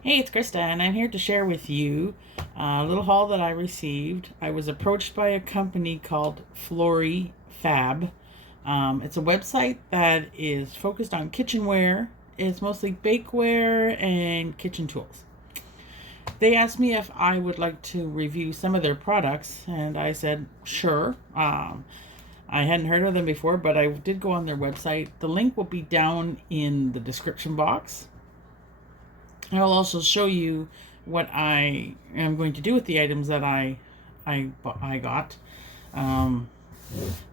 Hey, it's Krista, and I'm here to share with you a little haul that I received. I was approached by a company called Floryfab. It's a website that is focused on kitchenware. It's mostly bakeware and kitchen tools. They asked me if I would like to review some of their products, and I said sure. I hadn't heard of them before, but I did go on their website. The link will be down in the description box. I'll also show you what I am going to do with the items that I got. Um,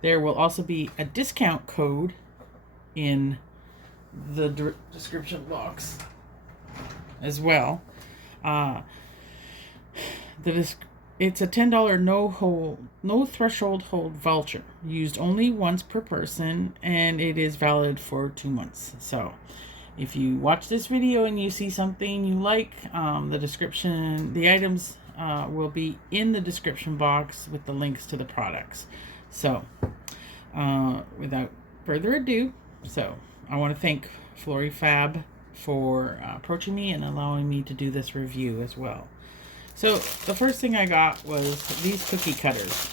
there will also be a discount code in the description box as well. Uh, it's a $10 no threshold hold voucher used only once per person, and it is valid for 2 months. So if you watch this video and you see something you like, the items will be in the description box with the links to the products. So, without further ado, I want to thank Floryfab for approaching me and allowing me to do this review as well. So, the first thing I got was these cookie cutters.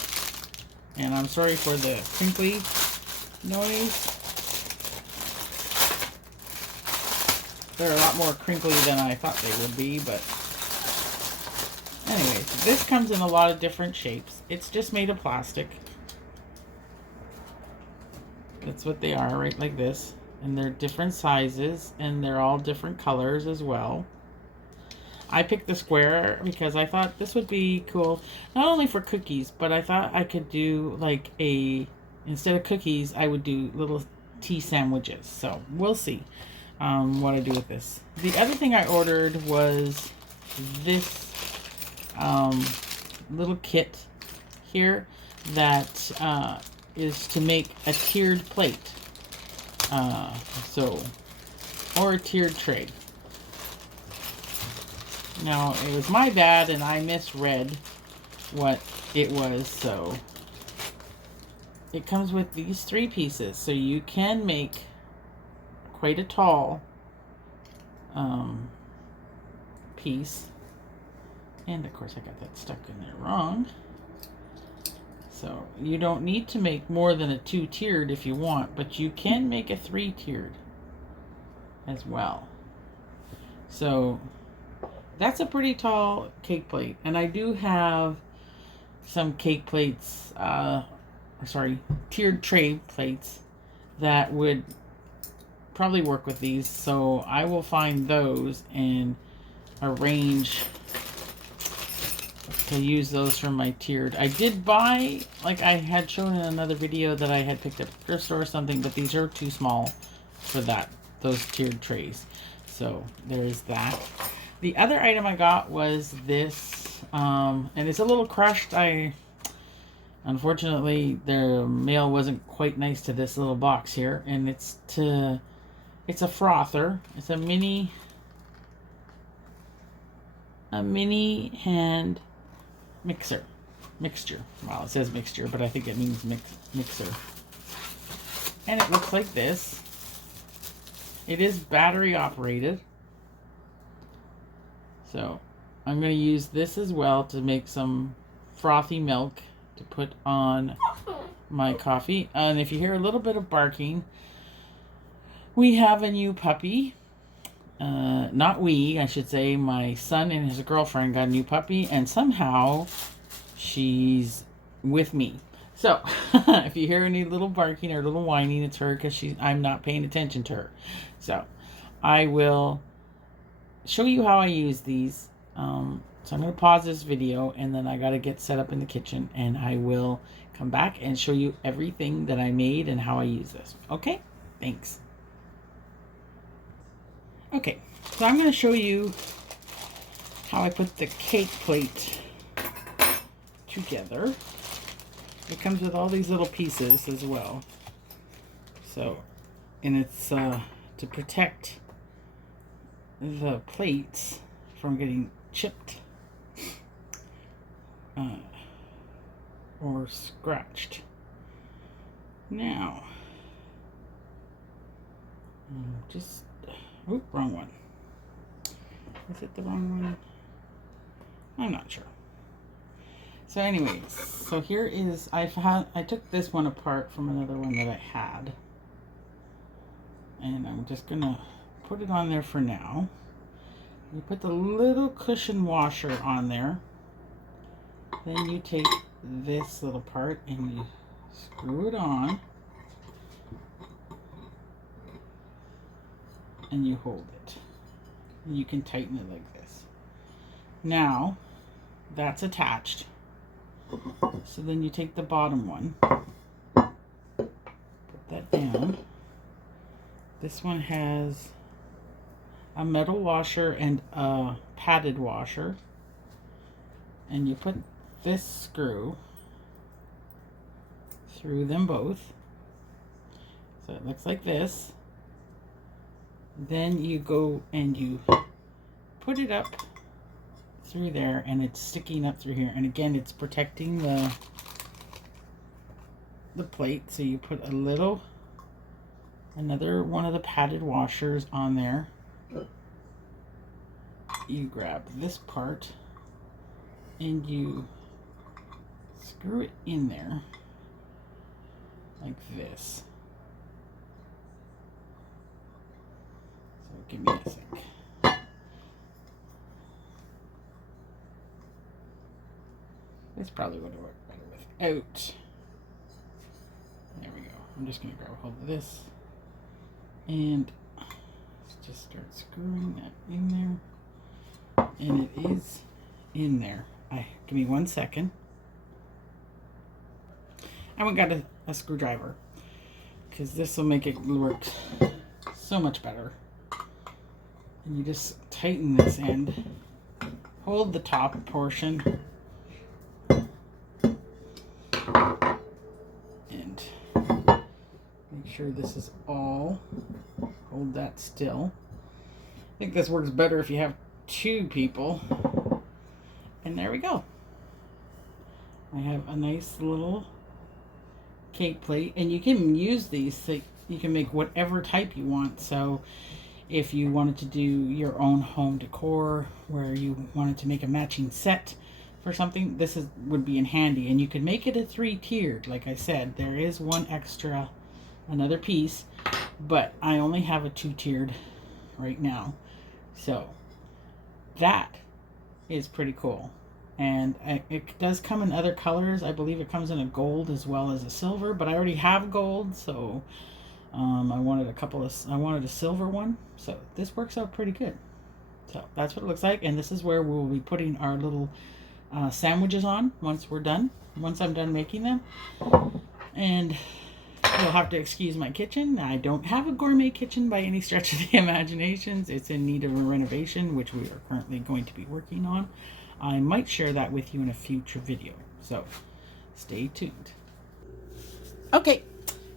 And I'm sorry for the crinkly noise. They're a lot more crinkly than I thought they would be, but anyways, this comes in a lot of different shapes. It's just made of plastic. That's what they are, right like this. And they're different sizes, and they're all different colors as well. I picked the square because I thought this would be cool, not only for cookies, but I thought I could do like instead of cookies, I would do little tea sandwiches. So we'll see what I do with this. The other thing I ordered was this little kit here that is to make a tiered plate. Or a tiered tray. Now, it was my bad and I misread what it was, so it comes with these 3 pieces, so you can make quite a tall piece. And of course I got that stuck in there wrong. So you don't need to make more than a 2-tiered if you want, but you can make a 3-tiered as well. So that's a pretty tall cake plate. And I do have some cake plates, tiered tray plates that would probably work with these. So I will find those and arrange to use those for my tiered. I did buy, like I had shown in another video, that I had picked up at the thrift store or something, but these are too small for those tiered trays. So there's that. The other item I got was this, and it's a little crushed. Unfortunately, the mail wasn't quite nice to this little box here, and it's a frother. It's a mini hand mixture. Well, it says mixture, but I think it means mixer. And it looks like this. It is battery operated. So I'm going to use this as well to make some frothy milk to put on my coffee. And if you hear a little bit of barking, we have a new puppy. Not we, I should say. My son and his girlfriend got a new puppy, and somehow she's with me. So if you hear any little barking or little whining, it's her, because I'm not paying attention to her. So I will show you how I use these. So I'm going to pause this video, and then I got to get set up in the kitchen, and I will come back and show you everything that I made and how I use this. Okay? Thanks. Okay, so I'm going to show you how I put the cake plate together. It comes with all these little pieces as well. So, and it's to protect the plates from getting chipped or scratched. Now, wrong one. Is it the wrong one? I'm not sure. So anyways, so here is, I took this one apart from another one that I had. And I'm just gonna put it on there for now. You put the little cushion washer on there. Then you take this little part and you screw it on. And you hold it. And you can tighten it like this. Now, that's attached. So then you take the bottom one. Put that down. This one has a metal washer and a padded washer. And you put this screw through them both. So it looks like this. Then you go and you put it up through there, and it's sticking up through here. And again, it's protecting the plate. So you put another one of the padded washers on there. You grab this part and you screw it in there like this. So give me a sec. This probably would have worked better without. There we go. I'm just going to grab a hold of this and let's just start screwing that in there. And it is in there. Give me 1 second. I went and got a screwdriver because this will make it work so much better. And you just tighten this end, hold the top portion, and make sure this is all, hold that still. I think this works better if you have 2 people. And there we go. I have a nice little cake plate, and you can use these so you can make whatever type you want. So if you wanted to do your own home decor where you wanted to make a matching set for something, this would be in handy. And you could make it a 3-tiered. Like I said, there is one extra, another piece, but I only have a 2-tiered right now. So that is pretty cool. And it does come in other colors. I believe it comes in a gold as well as a silver, but I already have gold, so I wanted a silver one. So this works out pretty good. So that's what it looks like, and this is where we'll be putting our little sandwiches on once I'm done making them. And you'll have to excuse my kitchen. I don't have a gourmet kitchen by any stretch of the imaginations. It's in need of a renovation, which we are currently going to be working on. I might share that with you in a future video, so stay tuned. Okay,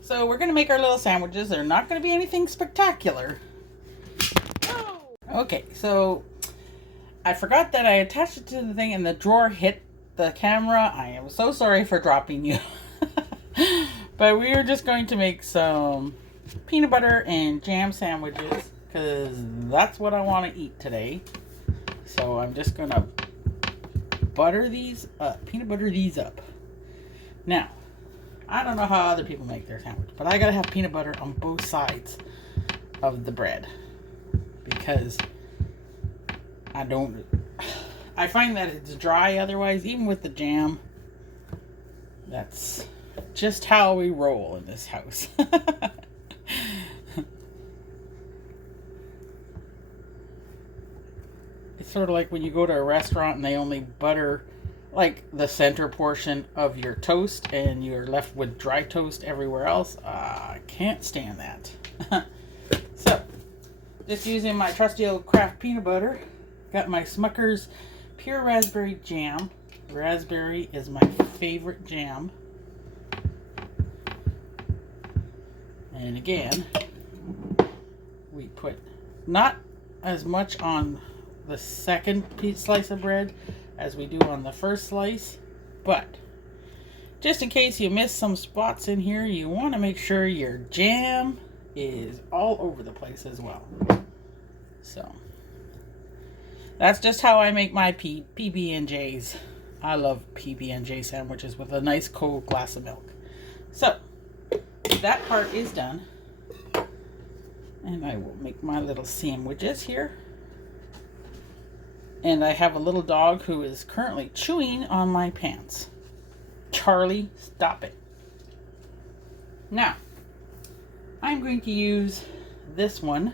so we're going to make our little sandwiches. They're not going to be anything spectacular. Oh. Okay, so I forgot that I attached it to the thing and the drawer hit the camera. I am so sorry for dropping you. But we are just going to make some peanut butter and jam sandwiches because that's what I want to eat today. So I'm just going to peanut butter these up. Now, I don't know how other people make their sandwich, but I gotta have peanut butter on both sides of the bread because I find that it's dry otherwise, even with the jam. That's just how we roll in this house. It's sort of like when you go to a restaurant and they only butter like the center portion of your toast and you're left with dry toast everywhere else. I can't stand that. So, just using my trusty old Kraft peanut butter. Got my Smucker's Pure Raspberry Jam. Raspberry is my favorite jam. And again, we put not as much on the second slice of bread as we do on the first slice, but just in case you miss some spots in here, you want to make sure your jam is all over the place as well. So That's just how I make my PB&Js. I love PB&J sandwiches with a nice cold glass of milk. So, that part is done. And I will make my little sandwiches here. And I have a little dog who is currently chewing on my pants. Charlie, stop it. Now, I'm going to use this one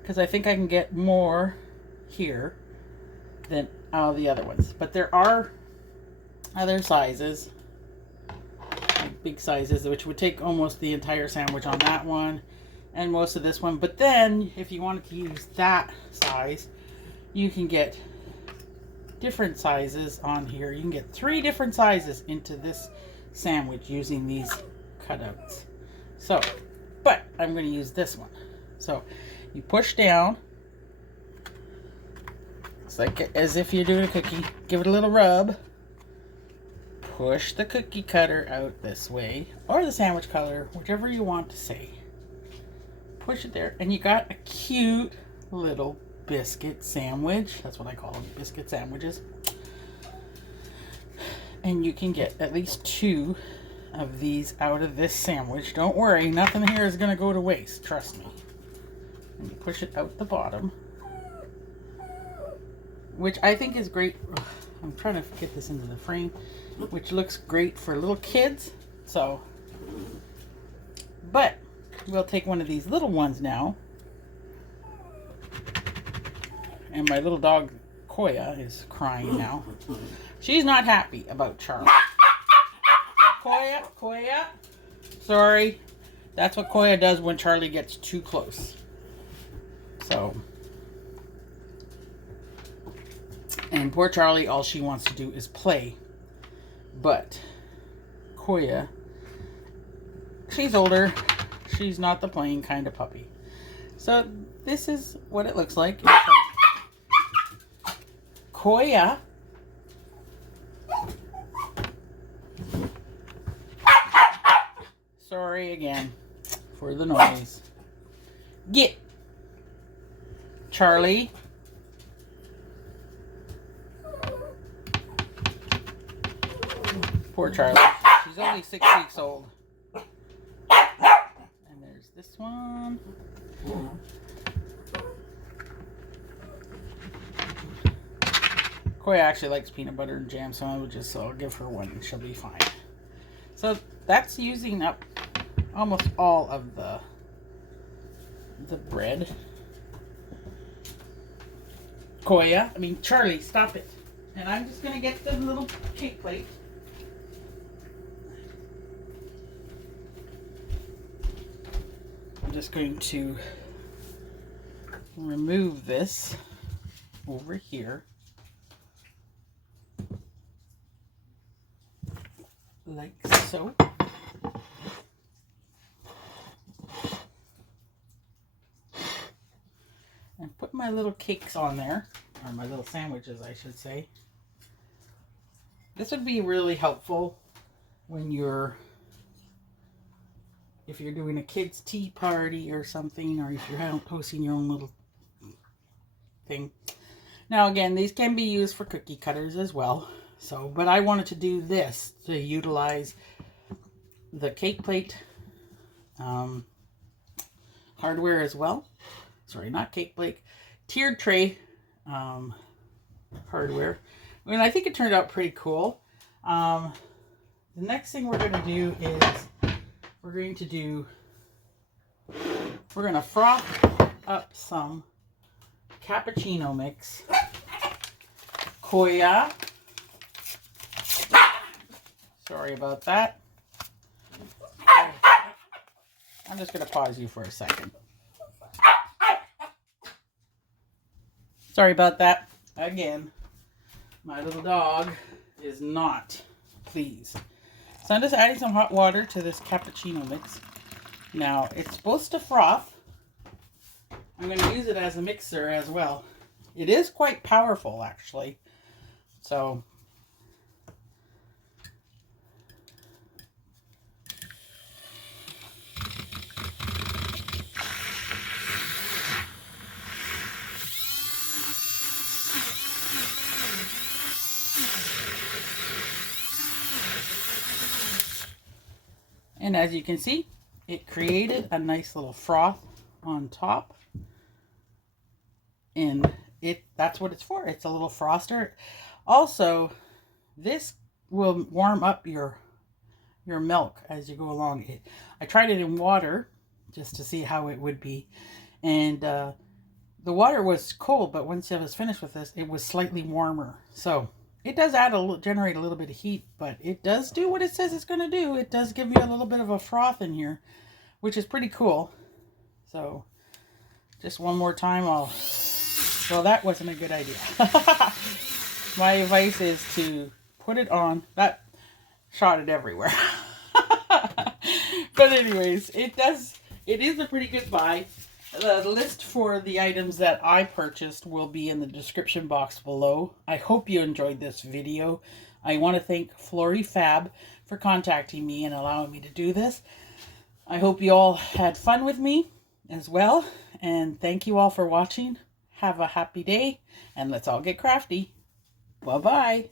because I think I can get more here than all the other ones. But there are other sizes, like big sizes, which would take almost the entire sandwich on that one and most of this one. But then if you wanted to use that size, you can get different sizes on here. You can get 3 different sizes into this sandwich using these cutouts. So, but I'm going to use this one. So you push down. It's like as if you're doing a cookie. Give it a little rub. Push the cookie cutter out this way, or the sandwich cutter, whichever you want to say. Push it there, and you got a cute little biscuit sandwich. That's what I call them, biscuit sandwiches. And you can get at least 2 of these out of this sandwich. Don't worry, nothing here is going to go to waste, trust me. And you push it out the bottom, which I think is great. I'm trying to get this into the frame, which looks great for little kids. So, but we'll take one of these little ones now. And my little dog, Koya, is crying now. She's not happy about Charlie. Koya. Sorry. That's what Koya does when Charlie gets too close. So. And poor Charlie, all she wants to do is play. But Koya, she's older. She's not the playing kind of puppy. So this is what it looks like. Koya. Sorry again for the noise. Get. Charlie. Poor Charlie. She's only 6 weeks old. And there's this one. Koya actually likes peanut butter and jam sandwiches, so I'll give her one and she'll be fine. So that's using up almost all of the bread. Charlie, stop it. And I'm just going to get the little cake plate. I'm just going to remove this over here. Like so. And put my little cakes on there, or my little sandwiches, I should say. This would be really helpful when if you're doing a kids' tea party or something, or if you're hosting your own little thing. Now again, these can be used for cookie cutters as well. So, but I wanted to do this to utilize the cake plate hardware as well. Sorry, not cake plate, tiered tray hardware. And I think it turned out pretty cool. The next thing we're going to do is we're going to froth up some cappuccino mix. Koya. Sorry about that. I'm just going to pause you for a second. Sorry about that. Again, my little dog is not pleased. So I'm just adding some hot water to this cappuccino mix. Now, it's supposed to froth. I'm going to use it as a mixer as well. It is quite powerful, actually. So, And as you can see, it created a nice little froth on top. And that's what it's for. It's a little froster. Also, this will warm up your milk as you go along. I tried it in water just to see how it would be. And the water was cold, but once I was finished with this, it was slightly warmer. So it does generate a little bit of heat, but it does do what it says it's going to do. It does give you a little bit of a froth in here, which is pretty cool. So just one more time, well, that wasn't a good idea. My advice is to put it on. That shot it everywhere. But anyways, it is a pretty good buy. The list for the items that I purchased will be in the description box below. I hope you enjoyed this video. I want to thank Floryfab for contacting me and allowing me to do this. I hope you all had fun with me as well. And thank you all for watching. Have a happy day, and let's all get crafty. Bye-bye.